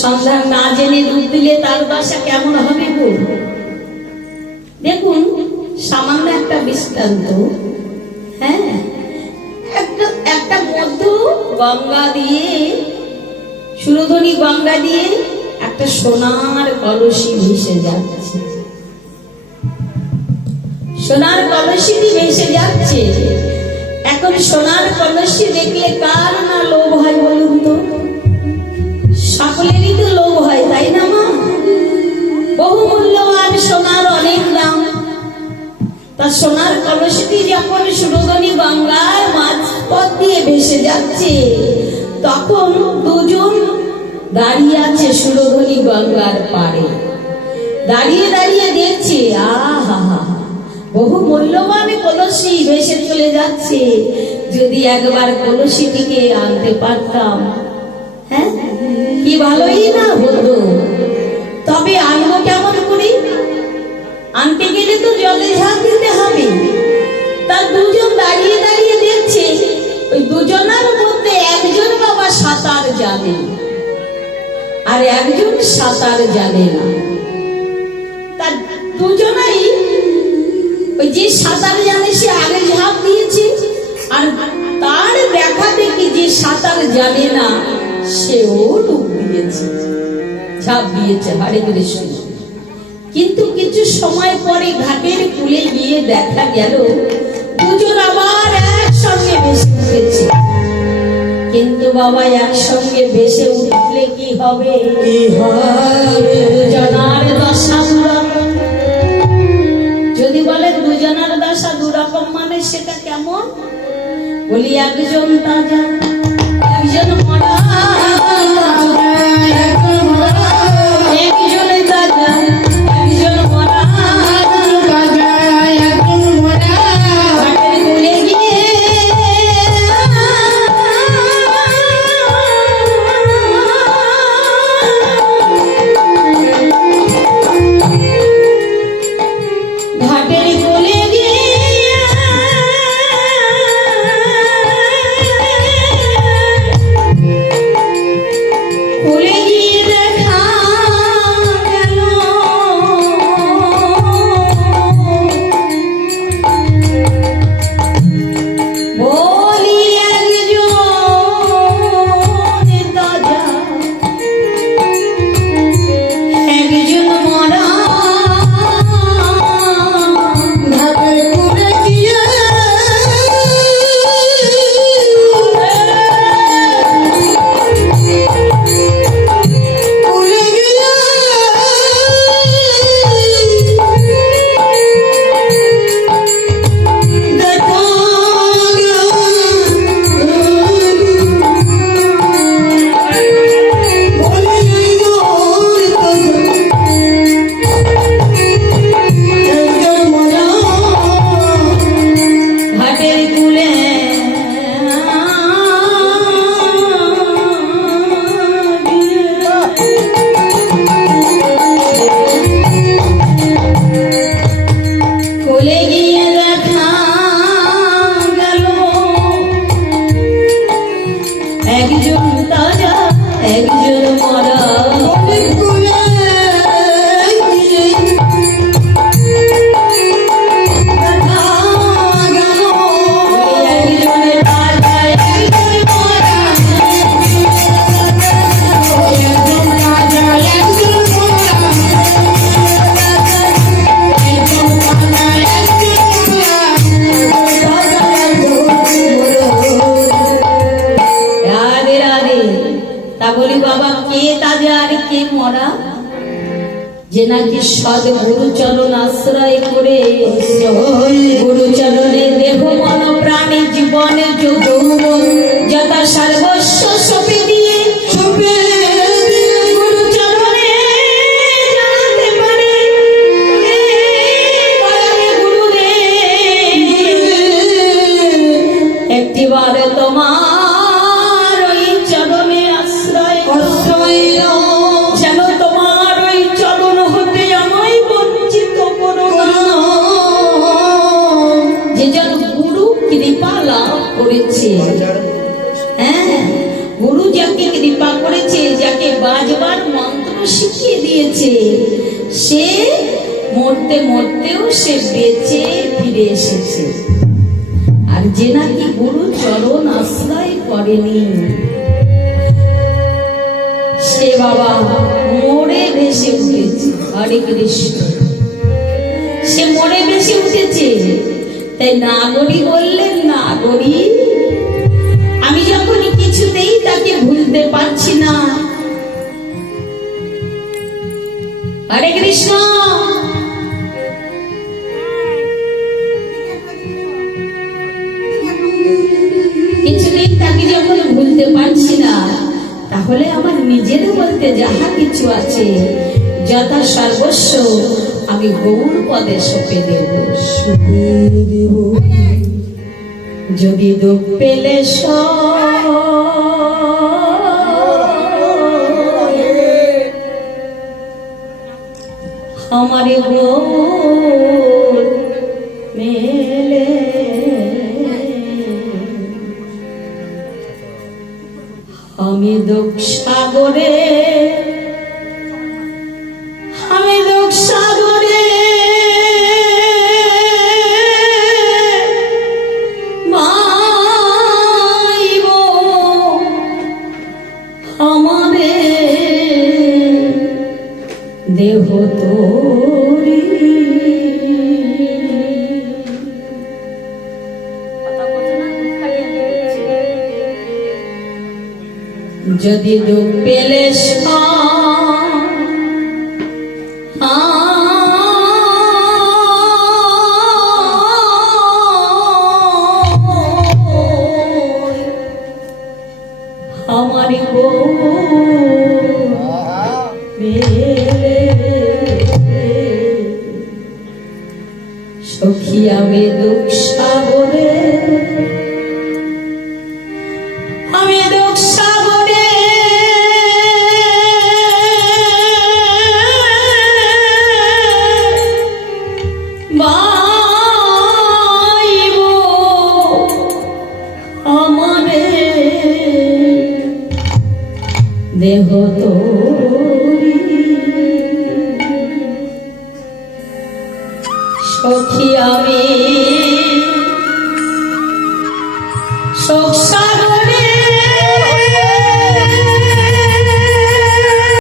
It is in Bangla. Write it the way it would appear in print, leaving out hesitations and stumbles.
সন্ধান না জেনে দুধ দিলে তার দশা কেমন হবে গো? দেখুন সামান্য একটা দৃষ্টান্ত। হ্যাঁ, একটা মধ্য গঙ্গা দিয়ে, সুরধনী গঙ্গা দিয়ে একটা সোনার কলসি ভেসে যাচ্ছে। সোনার কলসিটি ভেসে যাচ্ছে। এখন সোনার কলসি দেখলে কার না লোভ হয় বলুন তো? সকলেরই তো লোভ হয়, তাই না মা? বহু মূল্যবান সোনার অনেক দাম। তা সোনার কলসিটি যখন সুরধনী গঙ্গার মাঝপথ দিয়ে ভেসে যাচ্ছে, তখন দুজন দাঁড়িয়ে আছে সুরধনী গঙ্গার পাড়ে। দাঁড়িয়ে দাঁড়িয়ে দেখছে, আহা, বহু মূল্যবান কলসি ভেসে চলে যাচ্ছে। যদি একবার কলসিটিকে আনতে পারতাম, হ্যাঁ কি ভালোই না হতো। তবে আনবো কেমন করে? আনতে গেলে তো জলে ঝাঁপ দিতে হবে। তার দুজন দাঁড়িয়ে দাঁড়িয়ে দেখছে, ওই দুজনের মধ্যে একজন বাবা সাঁতার জানে আর একজন সাঁতার জানে না। তার দুজনাই, ওই যে সাঁতার জানে সে আগে ঝাঁপ দিয়েছে, আর তার দেখা দেখি যে সাঁতার জানে না সেও ডুব দিয়েছে, ঝাঁপ দিয়েছে। হাড়ে দৃশ্য। কিন্তু কিছু সময় পরে ঘাটের কূলে গিয়ে দেখা গেল দুজন আবার একসঙ্গে ভেসে উঠেছে। কিন্তু বাবা, একসঙ্গে ভেসে উঠলে কি হবে? দুজনার দশা দুরকম। যদি বলে দুজনার দশা দুরকম, মানে সেটা কেমন? বলি একজন তাজা, একজন মরা, একজন তাজা, একজন মরা। ঘাটের কূলে গিয়ে ঘাটের কূলে গিয়ে কূলে গিয়ে দেখা গেল বলি একজন তাজা, একজন মরা। ঘাটের কূলে গিয়ে কূলে গিয়ে দেখা ঘাটের কূলে কূলে গিয়ে দেখা গেল একজন তাজা, একজন মরা। রাধে রাধে। তা বলি বাবা, কে তাজা আর কে মরা? যে নাকি সদ গুরুচরণ আশ্রয় করে, গুরুচরণে দেহ মন প্রাণী জীবনে যথা সর্বস্ব সঁপে দিয়ে গুরুচরণে জানাতে পারে, গুরুদেব একটিবার তোমার ওই চরণে আশ্রয় যেন তোমার ওই চরণ হতে আমায় বঞ্চিত করো না। যে যেন গুরু কৃপা লাভ করেছে, হ্যাঁ গুরু যাকে কৃপা করেছে, যাকে বাজবার মন্ত্র শিখিয়ে দিয়েছে, সে মরতে মরতেও সে বেঁচে ফিরে এসেছে। আর যে নাকি গুরু চরণ আশ্রয় করেনি, সে বাবা মরে ভেসে উঠেছে। হরে কৃষ্ণ, সে মরে ভেসে উঠেছে। তাই নাগরী বললেন, নাগরী আমি যখন কিছুতেই তাকে ভুলতে পারছি না। হরে কৃষ্ণ, কিছুতেই তাকে যখন ভুলতে পারছি না, তাহলে আমার নিজের বলতে যাহা কিছু আছে যথা সর্বস্ব আমি গৌর পদে সঁপে দেব। যদি দুঃখ পেলে আমার গৌর মেলে, আমি দুঃখ সাগরে, আমি দুঃখ সাগরে মাইব আমারে দেহ তোরি। যদি দুঃখ পেলে আমার সখী আমি দুঃখ সাগরে, আমি দুঃখ সাগরে বাইব আমারে দেহ তোরি। সখী আমি